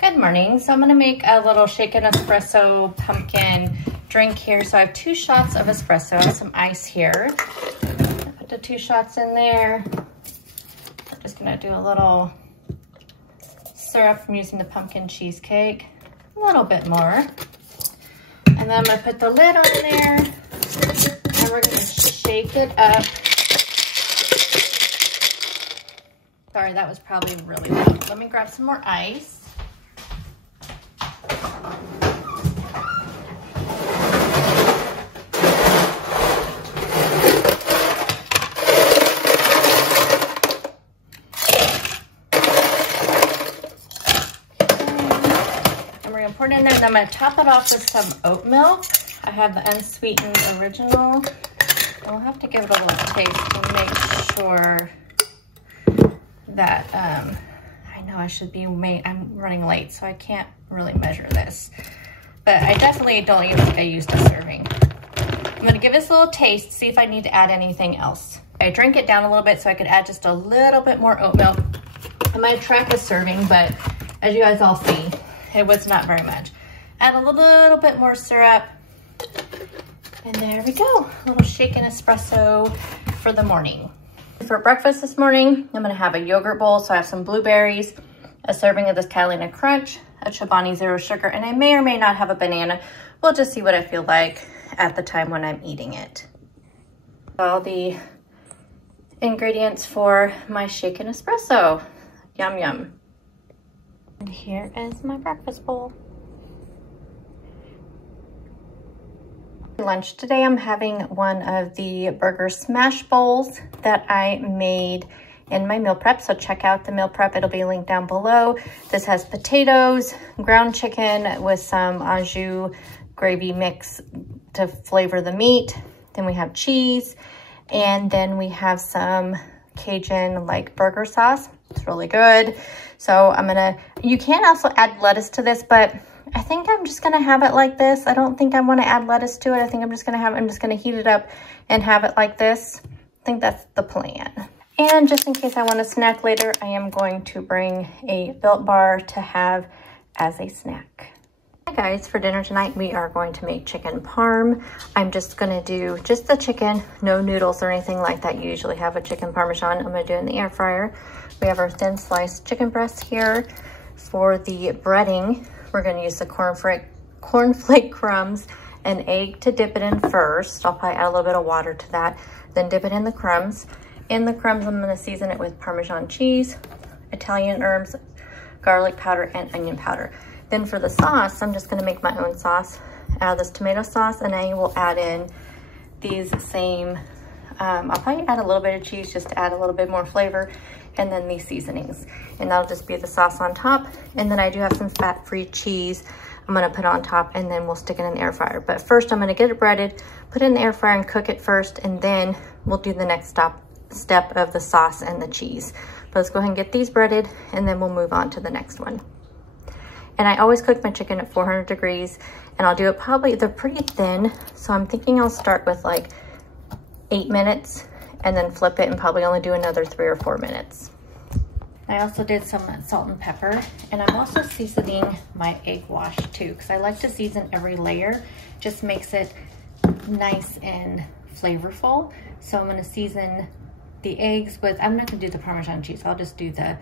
Good morning. So I'm gonna make a little shaken espresso pumpkin drink here. So I have 2 shots of espresso and some ice here. Put the 2 shots in there. I'm just gonna do a little syrup from using the pumpkin cheesecake. A little bit more. And then I'm gonna put the lid on there and we're gonna shake it up. Sorry, that was probably really loud. Let me grab some more ice. Pour it in there, and I'm going to top it off with some oat milk. I have the unsweetened original. I'll have to give it a little taste to make sure that, I know I should be, I'm running late, so I can't really measure this. But I definitely don't even think I used a serving. I'm going to give this a little taste, see if I need to add anything else. I drank it down a little bit so I could add just a little bit more oat milk. I might track a serving, but as you guys all see, it was not very much. Add a little bit more syrup. And there we go. A little shaken espresso for the morning. For breakfast this morning, I'm gonna have a yogurt bowl. So I have some blueberries, a serving of this Catalina Crunch, a Chobani Zero Sugar, and I may or may not have a banana. We'll just see what I feel like at the time when I'm eating it. All the ingredients for my shaken espresso. Yum, yum. And here is my breakfast bowl. For lunch today, I'm having one of the burger smash bowls that I made in my meal prep. So check out the meal prep, it'll be linked down below. This has potatoes, ground chicken with some au jus gravy mix to flavor the meat. Then we have cheese, and then we have some Cajun like burger sauce. It's really good. So you can also add lettuce to this, but I think I'm just gonna have it like this. I don't think I wanna add lettuce to it. I think I'm just gonna heat it up and have it like this. I think that's the plan. And just in case I want a snack later, I am going to bring a Built Bar to have as a snack. Hi guys, for dinner tonight, we are going to make chicken parm. I'm just gonna do just the chicken, no noodles or anything like that. You usually have a chicken Parmesan. I'm gonna do it in the air fryer. We have our thin sliced chicken breast here. For the breading, we're gonna use the cornflake crumbs and egg to dip it in first. I'll probably add a little bit of water to that, then dip it in the crumbs. In the crumbs, I'm gonna season it with Parmesan cheese, Italian herbs, garlic powder, and onion powder. Then for the sauce, I'm just gonna make my own sauce out of this tomato sauce, and I will add in these same, I'll probably add a little bit of cheese just to add a little bit more flavor, and then these seasonings. And that'll just be the sauce on top. And then I do have some fat-free cheese I'm gonna put on top, and then we'll stick it in the air fryer. But first I'm gonna get it breaded, put it in the air fryer and cook it first, and then we'll do the next step of the sauce and the cheese. But let's go ahead and get these breaded, and then we'll move on to the next one. And I always cook my chicken at 400 degrees, and I'll do it probably, they're pretty thin, so I'm thinking I'll start with like 8 minutes and then flip it and probably only do another 3 or 4 minutes. I also did some salt and pepper, and I'm also seasoning my egg wash too, because I like to season every layer. Just makes it nice and flavorful. So I'm gonna season the eggs with, I'm not gonna do the Parmesan cheese, I'll just do the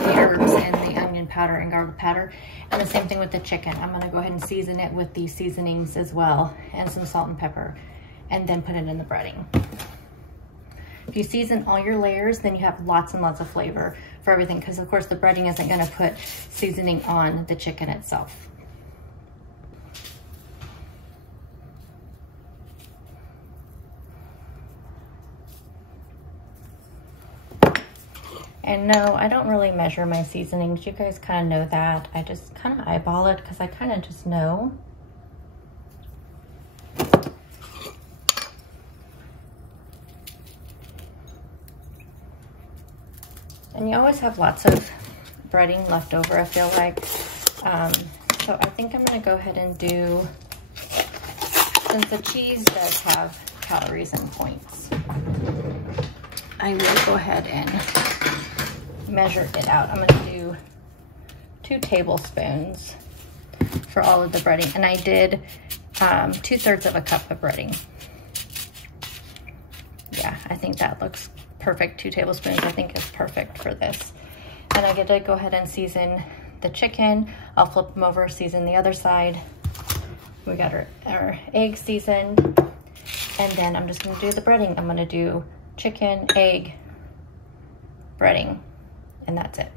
herbs and the onion powder and garlic powder. And the same thing with the chicken. I'm gonna go ahead and season it with these seasonings as well, and some salt and pepper, and then put it in the breading. If you season all your layers, then you have lots and lots of flavor for everything, because of course the breading isn't gonna put seasoning on the chicken itself. And no, I don't really measure my seasonings. You guys kind of know that. I just kind of eyeball it because I kind of just know. And you always have lots of breading left over, I feel like. So I think I'm gonna go ahead and do, since the cheese does have calories and points, I will go ahead and measure it out. I'm gonna do 2 tablespoons for all of the breading. And I did 2/3 of a cup of breading. Yeah, I think that looks perfect. 2 tablespoons I think is perfect for this. And I get to go ahead and season the chicken. I'll flip them over, season the other side. We got our egg seasoned. And then I'm just gonna do the breading. I'm gonna do chicken, egg, breading, and that's it.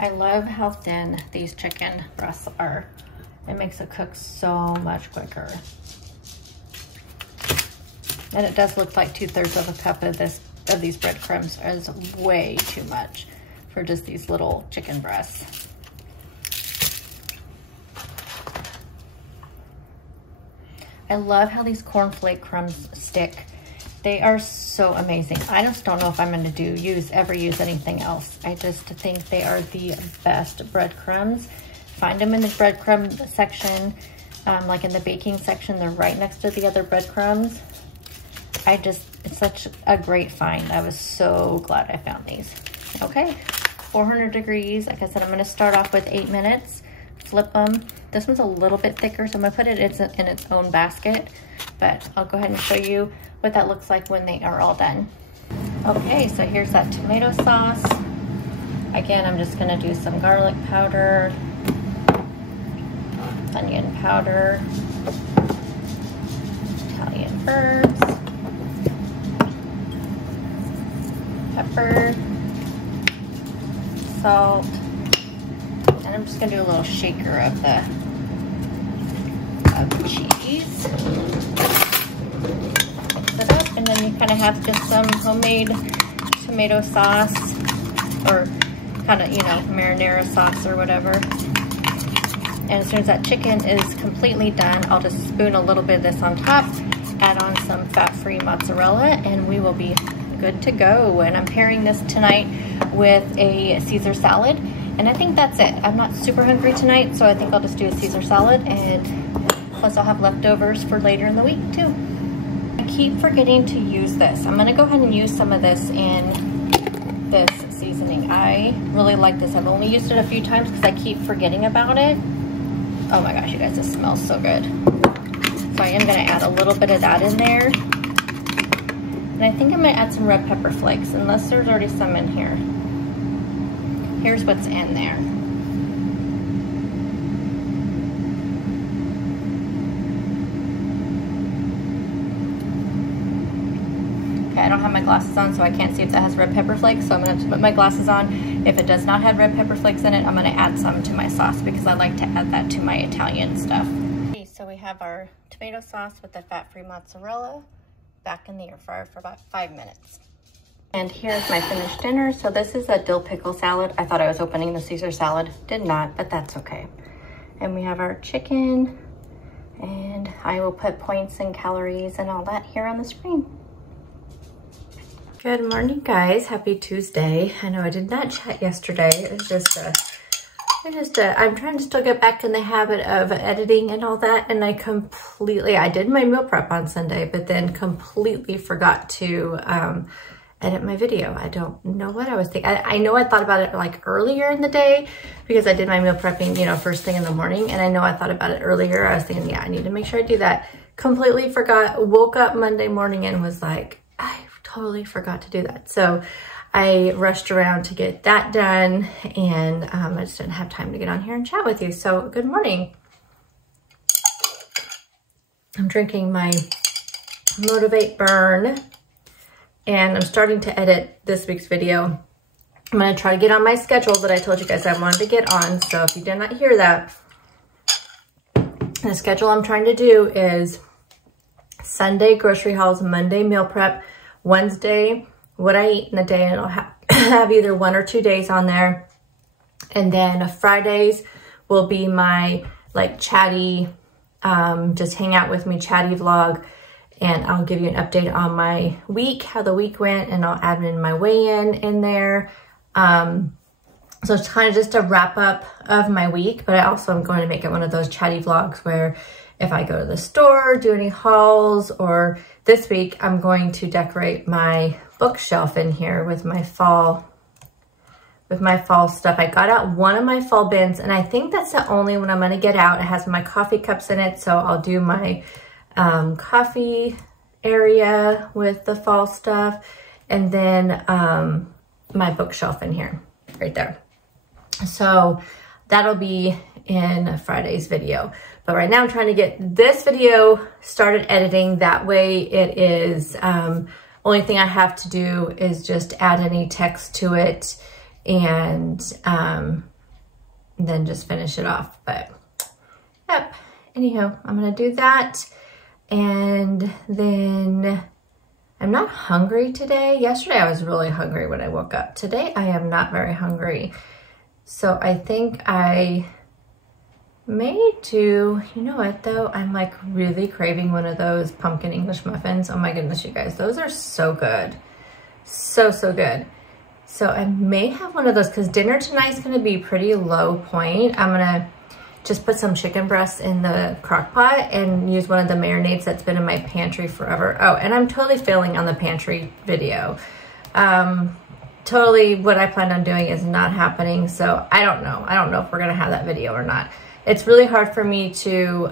I love how thin these chicken breasts are. It makes it cook so much quicker. And it does look like 2/3 of a cup of these breadcrumbs is way too much for just these little chicken breasts. I love how these cornflake crumbs stick. They are so amazing. I just don't know if I'm gonna ever use anything else. I just think they are the best breadcrumbs. Find them in the breadcrumb section, like in the baking section. They're right next to the other breadcrumbs. It's such a great find. I was so glad I found these. Okay, 400 degrees. Like I said, I'm gonna start off with 8 minutes, flip them. This one's a little bit thicker, so I'm gonna put it in its own basket, but I'll go ahead and show you what that looks like when they are all done. Okay, so here's that tomato sauce. Again, I'm just gonna do some garlic powder, onion powder, Italian herbs, pepper, salt, and I'm just gonna do a little shaker of the cheese. Mix it up, and then you kind of have just some homemade tomato sauce, or kind of, you know, marinara sauce or whatever. And as soon as that chicken is completely done, I'll just spoon a little bit of this on top, add on some fat-free mozzarella, and we will be good to go. And I'm pairing this tonight with a Caesar salad, and I think that's it. I'm not super hungry tonight, so I think I'll just do a Caesar salad, and plus I'll have leftovers for later in the week too. I keep forgetting to use this. I'm gonna go ahead and use some of this in this seasoning. I really like this. I've only used it a few times because I keep forgetting about it. Oh my gosh, you guys, this smells so good. So I am gonna add a little bit of that in there. And I think I'm gonna add some red pepper flakes, unless there's already some in here. Here's what's in there. Okay, I don't have my glasses on, so I can't see if that has red pepper flakes, so I'm gonna have to put my glasses on. If it does not have red pepper flakes in it, I'm gonna add some to my sauce because I like to add that to my Italian stuff. Okay, so we have our tomato sauce with the fat-free mozzarella back in the air fryer for about 5 minutes. And here's my finished dinner. So this is a dill pickle salad. I thought I was opening the Caesar salad, did not, but that's okay. And we have our chicken, and I will put points and calories and all that here on the screen. Good morning, guys. Happy Tuesday. I know I did not chat yesterday. It was just I'm trying to still get back in the habit of editing and all that, and I did my meal prep on Sunday, but then completely forgot to edit my video. I don't know what I was thinking. I know I thought about it like earlier in the day because I did my meal prepping, you know, first thing in the morning, and I know I thought about it earlier. I was thinking, yeah, I need to make sure I do that. Completely forgot. Woke up Monday morning and was like, I totally forgot to do that. So I rushed around to get that done, and I just didn't have time to get on here and chat with you. So good morning. I'm drinking my Motivate Burn, and I'm starting to edit this week's video. I'm gonna try to get on my schedule that I told you guys I wanted to get on. So if you did not hear that, the schedule I'm trying to do is Sunday grocery hauls, Monday meal prep, Wednesday what I eat in a day, and I'll have either 1 or 2 days on there. And then Fridays will be my like chatty, just hang out with me chatty vlog. and I'll give you an update on my week, how the week went, and I'll add in my weigh-in in there. So it's kind of just a wrap up of my week, but I also am going to make it one of those chatty vlogs where if I go to the store, do any hauls, or this week I'm going to decorate my bookshelf in here with my fall stuff. I got out one of my fall bins, and I think that's the only one I'm gonna get out. It has my coffee cups in it, so I'll do my coffee area with the fall stuff, and then my bookshelf in here, right there. So that'll be in Friday's video. But right now I'm trying to get this video started editing. That way it is, only thing I have to do is just add any text to it and then just finish it off. But yep, anyhow, I'm gonna do that. And then I'm not hungry today. Yesterday I was really hungry when I woke up. Today I am not very hungry. So I think I may do, you know what though? I'm like really craving one of those pumpkin English muffins. Oh my goodness, you guys, those are so good. So good. So I may have one of those because dinner tonight's gonna be pretty low point. I'm gonna just put some chicken breasts in the crock pot and use one of the marinades that's been in my pantry forever. Oh, and I'm totally failing on the pantry video. Totally what I planned on doing is not happening. So I don't know. I don't know if we're gonna have that video or not. It's really hard for me to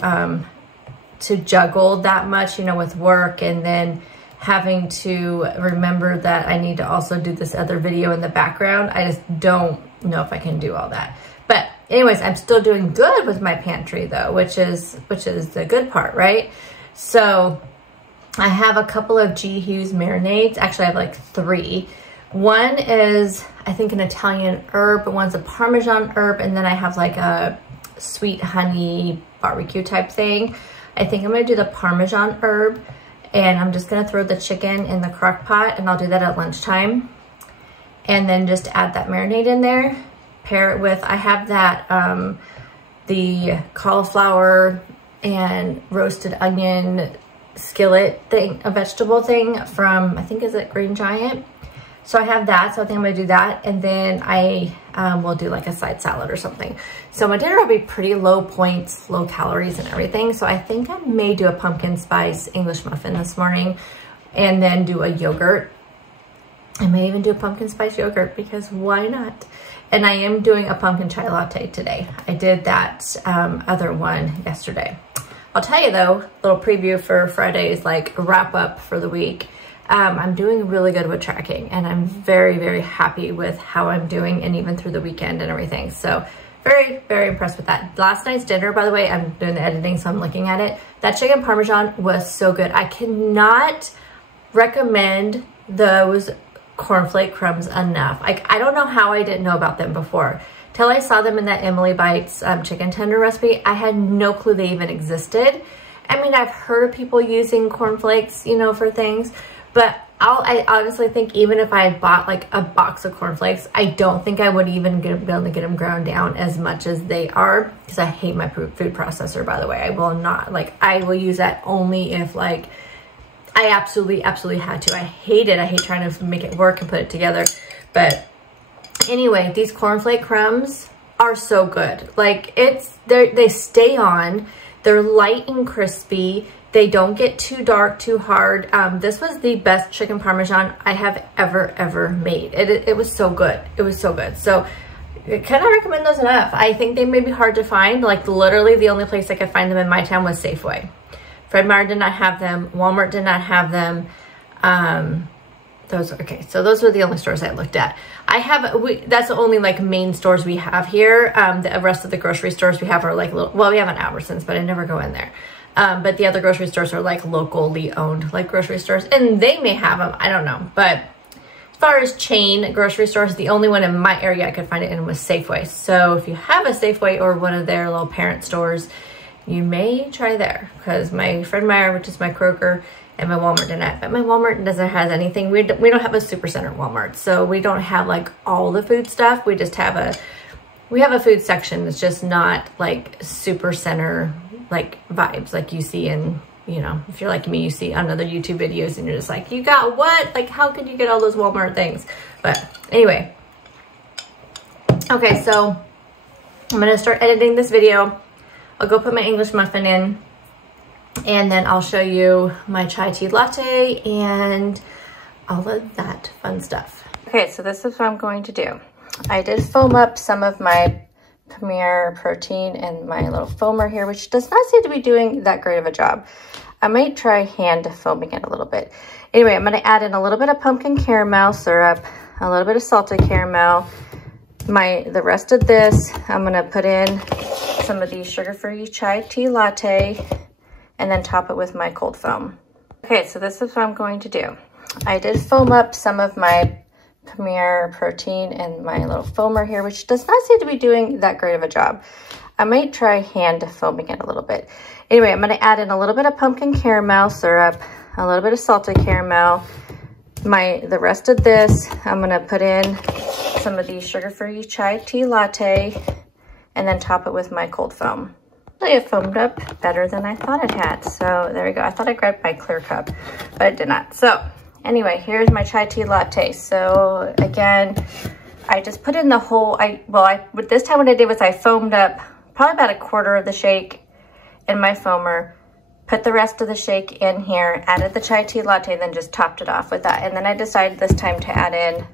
juggle that much, you know, with work and then having to remember that I need to also do this other video in the background. I just don't know if I can do all that. But anyways, I'm still doing good with my pantry though, which is the good part, right? So I have a couple of G. Hughes marinades. Actually, I have like 3. One is, I think, an Italian herb, one's a Parmesan herb, and then I have like a sweet honey barbecue type thing. I think I'm gonna do the Parmesan herb, and I'm just gonna throw the chicken in the crock pot, and I'll do that at lunchtime. And then just add that marinade in there, pair it with, I have that, the cauliflower and roasted onion skillet thing, a vegetable thing from, I think, is it Green Giant? So I have that, so I think I'm gonna do that, and then I will do like a side salad or something. So my dinner will be pretty low points, low calories and everything. So I think I may do a pumpkin spice English muffin this morning and then do a yogurt. I may even do a pumpkin spice yogurt because why not? And I am doing a pumpkin chai latte today. I did that other one yesterday. I'll tell you though, little preview for Friday's like wrap up for the week. I'm doing really good with tracking, and I'm very happy with how I'm doing, and even through the weekend and everything. So very impressed with that. Last night's dinner, by the way, I'm doing the editing, so I'm looking at it. That chicken Parmesan was so good. I cannot recommend those cornflake crumbs enough. Like, I don't know how I didn't know about them before. Till I saw them in that Emily Bites chicken tender recipe, I had no clue they even existed. I mean, I've heard of people using cornflakes, you know, for things, but I honestly think even if I had bought like a box of cornflakes, I don't think I would even be able to get them ground down as much as they are, because I hate my food processor, by the way. I will not, like, I will use that only if like I absolutely had to. I hate it. I hate trying to make it work and put it together. But anyway, these cornflake crumbs are so good. Like, they stay on. They're light and crispy. They don't get too dark, too hard. This was the best chicken Parmesan I have ever made. It was so good. It was so good. So I cannot recommend those enough. I think they may be hard to find. Like, literally the only place I could find them in my town was Safeway. Fred Meyer did not have them. Walmart did not have them. Those were the only stores I looked at. That's the only like main stores we have here. The rest of the grocery stores we have are like, well, we have an Albertsons, but I never go in there. But the other grocery stores are like locally owned like grocery stores, and they may have them, I don't know. But as far as chain grocery stores, the only one in my area I could find it in was Safeway. So if you have a Safeway or one of their little parent stores, you may try there, because my Fred Meyer, which is my Kroger, and my Walmart did not. But my Walmart doesn't have anything. We don't have a Supercenter Walmart, so we don't have like all the food stuff. We just have a food section. It's just not like Supercenter like vibes like you see in you know, if you're like me, you see on other YouTube videos and you're just like, you got what? Like, how could you get all those Walmart things? But anyway. Okay, so I'm gonna start editing this video. I'll go put my English muffin in, and then I'll show you my chai tea latte and all of that fun stuff. Okay, so this is what I'm going to do. I did foam up some of my Premier protein and my little foamer here, which does not seem to be doing that great of a job. I might try hand foaming it a little bit. Anyway, I'm gonna add in a little bit of pumpkin caramel syrup, a little bit of salted caramel. The rest of this, I'm gonna put in some of the sugar-free chai tea latte and then top it with my cold foam. Okay, so this is what I'm going to do. I did foam up some of my Premier protein and my little foamer here, which does not seem to be doing that great of a job. I might try hand foaming it a little bit. Anyway, I'm gonna add in a little bit of pumpkin caramel syrup, a little bit of salted caramel. The rest of this, I'm gonna put in some of the sugar-free chai tea latte and then top it with my cold foam. It foamed up better than I thought it had. So there we go. I thought I grabbed my clear cup, but it did not. So anyway, here's my chai tea latte. So again, I just put in the whole, this time what I did was I foamed up probably about a quarter of the shake in my foamer, put the rest of the shake in here, added the chai tea latte, and then just topped it off with that. And then I decided this time to add in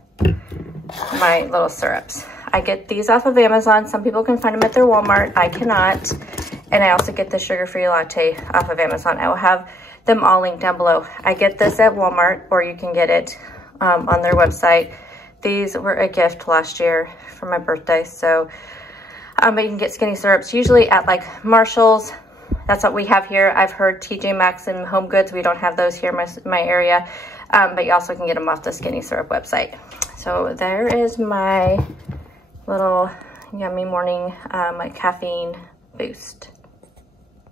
my little syrups. I get these off of Amazon. Some people can find them at their Walmart. I cannot. And I also get the sugar-free latte off of Amazon. I will have them all linked down below. I get this at Walmart, or you can get it on their website. These were a gift last year for my birthday. So but you can get skinny syrups usually at like Marshall's. That's what we have here. I've heard TJ Maxx and Home Goods. We don't have those here in my area. But you also can get them off the Skinny Syrup website. So there is my little yummy morning caffeine boost.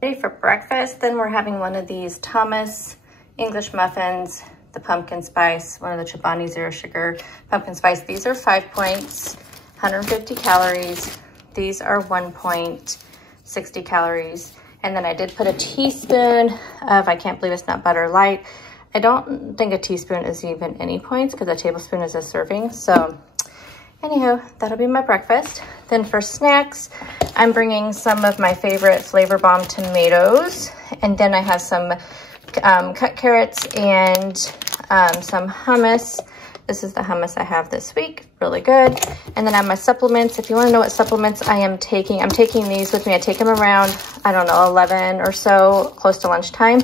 Ready for breakfast. Then we're having one of these Thomas English muffins, the pumpkin spice, one of the Chobani Zero Sugar pumpkin spice. These are 5 points, 150 calories. These are 1 point, 60 calories. And then I did put a teaspoon of, I can't believe it's not butter light. I don't think a teaspoon is even any points because a tablespoon is a serving. So anyhow, that'll be my breakfast. Then for snacks, I'm bringing some of my favorite Flavor Bomb tomatoes. And then I have some cut carrots and some hummus. This is the hummus I have this week, really good. And then I have my supplements. If you wanna know what supplements I am taking these with me. I take them around, I don't know, 11 or so, close to lunchtime.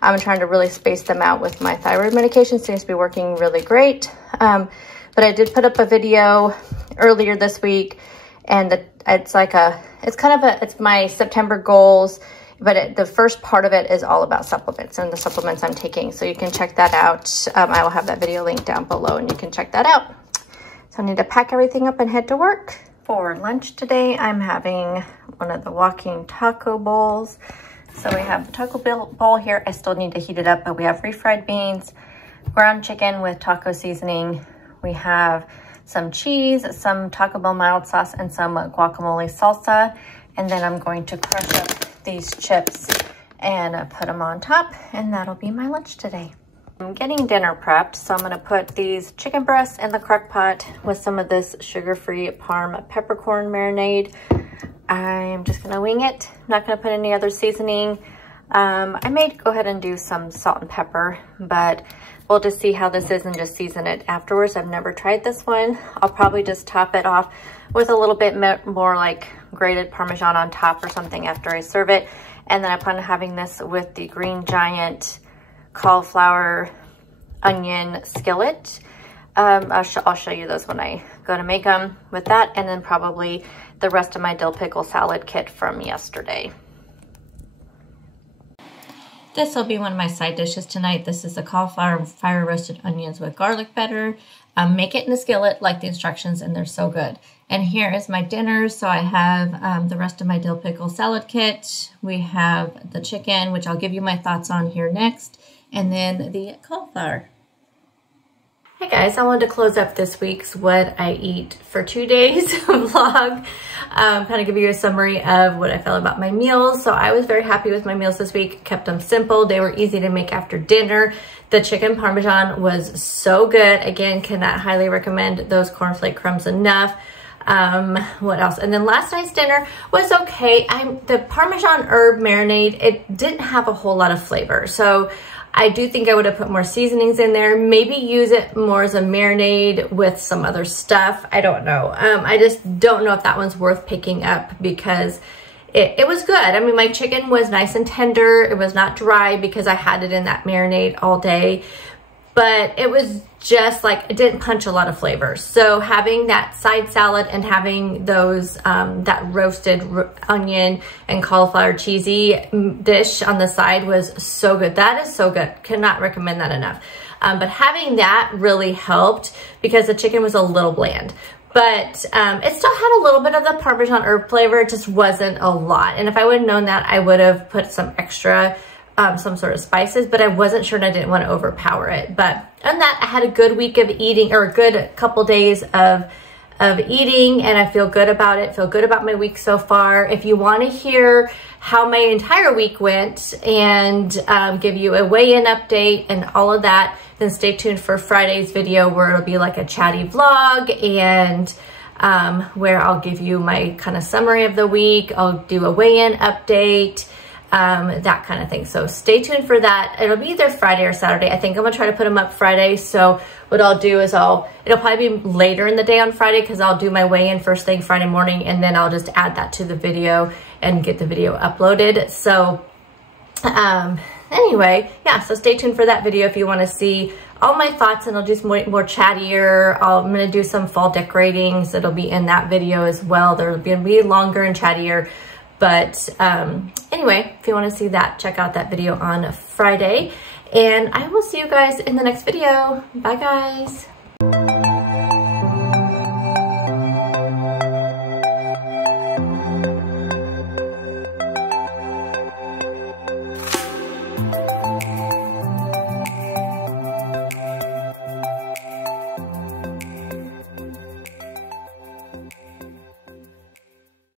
I'm trying to really space them out with my thyroid medication. Seems to be working really great. But I did put up a video earlier this week, and it's my September goals, but the first part of it is all about supplements and the supplements I'm taking. So you can check that out. I will have that video linked down below and you can check that out. So I need to pack everything up and head to work. For lunch today, I'm having one of the walking taco bowls. So we have the taco bowl here. I still need to heat it up, but we have refried beans, ground chicken with taco seasoning. We have some cheese, some Taco Bell mild sauce, and some guacamole salsa. And then I'm going to crush up these chips and put them on top, and that'll be my lunch today. I'm getting dinner prepped, so I'm gonna put these chicken breasts in the crock pot with some of this sugar-free Parm peppercorn marinade. I'm just gonna wing it. I'm not gonna put any other seasoning. I may go ahead and do some salt and pepper, but we'll just see how this is and just season it afterwards. I've never tried this one. I'll probably just top it off with a little bit more like grated Parmesan on top or something after I serve it. And then I plan on having this with the Green Giant cauliflower onion skillet. I'll show you those when I go to make them with that, and then probably the rest of my dill pickle salad kit from yesterday. This will be one of my side dishes tonight. This is the cauliflower fire roasted onions with garlic butter. Make it in the skillet like the instructions, and they're so good. And here is my dinner. So I have the rest of my dill pickle salad kit. We have the chicken, which I'll give you my thoughts on here next, and then the cauliflower. Hey guys, I wanted to close up this week's What I Eat for 2 days vlog. Kind of give you a summary of what I felt about my meals. So I was very happy with my meals this week. Kept them simple. They were easy to make after dinner. The chicken Parmesan was so good. Again, cannot highly recommend those cornflake crumbs enough. What else? And then last night's dinner was okay. The Parmesan herb marinade, it didn't have a whole lot of flavor. So I do think I would have put more seasonings in there. Maybe use it more as a marinade with some other stuff. I don't know. I just don't know if that one's worth picking up because it was good. I mean, my chicken was nice and tender. It was not dry because I had it in that marinade all day. But it was just like, it didn't punch a lot of flavors. So having that side salad and having those, that roasted onion and cauliflower cheesy dish on the side was so good. That is so good. Cannot recommend that enough. But having that really helped because the chicken was a little bland. But it still had a little bit of the Parmesan herb flavor. It just wasn't a lot. And if I would have known that, I would have put some extra some sort of spices, but I wasn't sure and I didn't want to overpower it. But other than that, I had a good week of eating, or a good couple days of eating, and I feel good about it. Feel good about my week so far. If you want to hear how my entire week went and give you a weigh-in update and all of that, then stay tuned for Friday's video where it'll be like a chatty vlog and where I'll give you my kind of summary of the week. I'll do a weigh-in update, that kind of thing. So stay tuned for that. It'll be either Friday or Saturday. I think I'm gonna try to put them up Friday. So what I'll do is it'll probably be later in the day on Friday because I'll do my weigh-in first thing Friday morning, and then I'll just add that to the video and get the video uploaded. So anyway, yeah, so stay tuned for that video if you want to see all my thoughts, and I'll do some more chattier. I'm going to do some fall decorating, so it'll be in that video as well. There'll be longer and chattier. But anyway, if you want to see that, check out that video on Friday. And I will see you guys in the next video. Bye, guys.